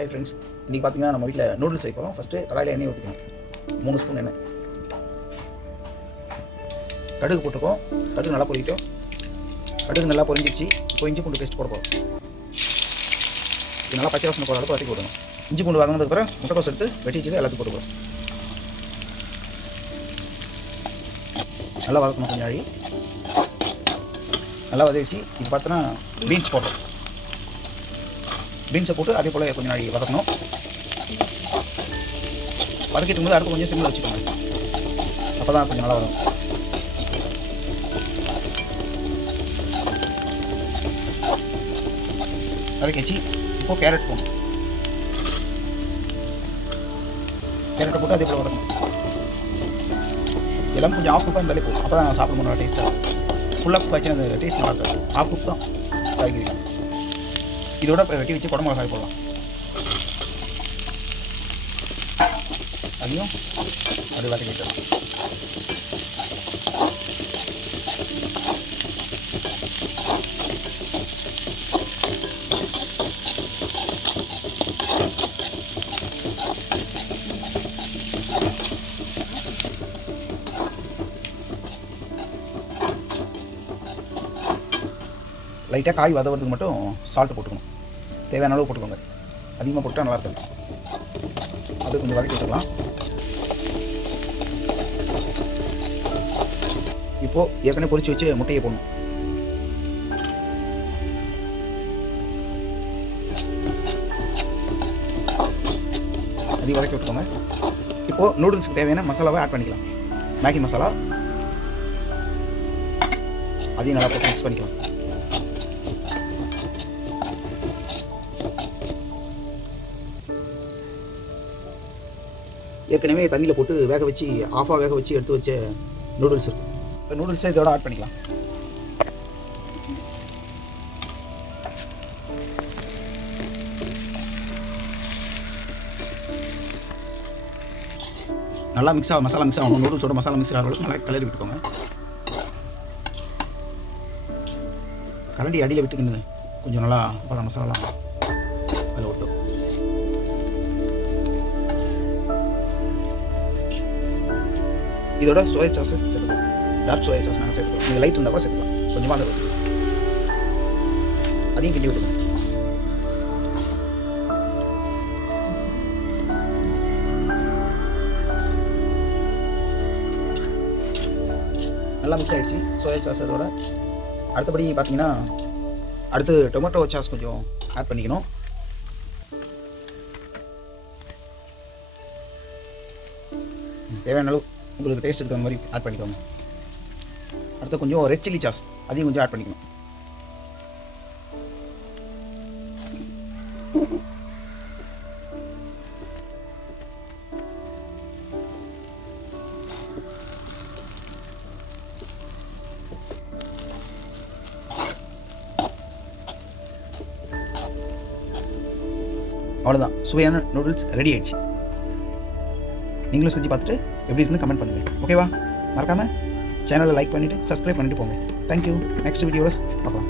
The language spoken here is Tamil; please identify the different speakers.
Speaker 1: ஹாய் ஃப்ரெண்ட்ஸ் இன்றைக்கி பார்த்தீங்கன்னா நம்ம வீட்டில் நூடுல்ஸ் செய்ய ஃபஸ்ட்டு கடாயில் எண்ணெய் ஊற்றிக்கணும் மூணு ஸ்பூன் எண்ணெய். கடுகு போட்டுக்கோம் கடுகு நல்லா பொரிக்கிட்டோம். கடுகு நல்லா பொரிஞ்சிச்சு இப்போ இஞ்சி பூண்டு பேஸ்ட் போட போகிறோம் இது நல்லா பச்சை வாசனை போகிற அளவுக்கு வதக்கி விடணும். இஞ்சி பூண்டு வதங்கினதுக்கப்புறம் முட்டைக்கோஸ் எடுத்து வெட்டி வச்சு எல்லாத்தையும் போட்டுக்கிறோம் நல்லா வதக்கணும் கொஞ்சம் அழி நல்லா வதவிச்சு இப்போ பார்த்தோன்னா பீன்ஸ் போடுறோம் பீன்ஸை போட்டு அதே போல் கொஞ்சம் நாளைக்கு வதக்கணும். வதக்கிட்டு போது அடுத்து கொஞ்சம் சிம்மில் வச்சுக்கோங்க. அப்போ தான் கொஞ்சம் நல்லா வரும். வதக்கிச்சு இப்போது கேரட் போகும் கேரட்டை போட்டு அதே போல் வதக்கணும். எல்லாம் கொஞ்சம் ஆஃப் குக்காக இருந்தாலே போதும். அப்போ தான் சாப்பிட நல்லா டேஸ்ட்டாக ஃபுல்லாக குக் அந்த டேஸ்ட் நல்லா இருக்காது. ஆஃப் குக் தான். காய்கறி இதோட வெட்டி வச்சு குடம்பு காய் போடலாம். அதையும் அது வதக்கி லைட்டாக காய் வதவுறதுக்கு மட்டும் சால்ட்டு போட்டுக்கணும். தேவையான அளவு போட்டுக்கோங்க. அதிகமாக போட்டால் நல்லா இருக்காது. அது கொஞ்சம் வதக்கி விட்டுக்கலாம். இப்போது ஏற்கனவே பொறிச்சு வச்சு முட்டையை போடணும். அதையும் வதக்கி விட்டுக்கோங்க. இப்போது நூடுல்ஸுக்கு தேவையான மசாலாவை ஆட் பண்ணிக்கலாம். மேகி மசாலா. அதையும் நல்லா போட்டு மிக்ஸ் பண்ணிக்கலாம். ஏற்கனவே தண்ணியில் போட்டு வேக வச்சு ஆஃபாக வேக வச்சு எடுத்து வச்ச நூடுல்ஸ் இருக்கு. இப்போ நூடுல்ஸை இதோட ஆட் பண்ணிக்கலாம். நல்லா மிக்ஸ் ஆகும் மசாலா மிக்ஸ் ஆகணும் நூடுல்ஸோட மசாலா மிக்ஸ் ஆகிற நல்லா கிளறி விட்டுக்கோங்க. கரண்டி அடியில் விட்டுக்கின்னு கொஞ்சம் நல்லா மசாலாலாம் அதில் விட்டோம் இதோட சோயா சாஸ் சேர்த்துக்கலாம். டார்க் சோயா சாஸ் நாங்கள் சேர்த்துக்கலாம். நீங்கள் லைட் இருந்தால் கூட சேர்த்துக்கலாம். கொஞ்சமாக அதை அதையும் கிண்டி விட்டுக்கணும். நல்லா மிக்ஸ் ஆகிடுச்சு சோயா சாஸ் அதோட. அடுத்தபடி பார்த்தீங்கன்னா அடுத்து டொமேட்டோ சாஸ் கொஞ்சம் ஆட் பண்ணிக்கணும். தேவையான அளவு உங்களுக்கு டேஸ்ட்டுக்கு தகுந்த மாதிரி ஆட் பண்ணிக்கோங்க. அடுத்து கொஞ்சம் ரெட் சில்லி சாஸ் அதையும் கொஞ்சம் ஆட் பண்ணிக்கணும். அவ்வளோதான் சுவையான நூடுல்ஸ் ரெடி ஆயிடுச்சு. நீங்களும் செஞ்சு பார்த்துட்டு எப்படி இருக்குன்னு கமெண்ட் பண்ணுங்கள் ஓகேவா மறக்காமல் சேனலை லைக் பண்ணிவிட்டு சப்ஸ்கிரைப் பண்ணிட்டு போங்க. தேங்க்யூ நெக்ஸ்ட் வீடியோவில் பார்க்கலாம்.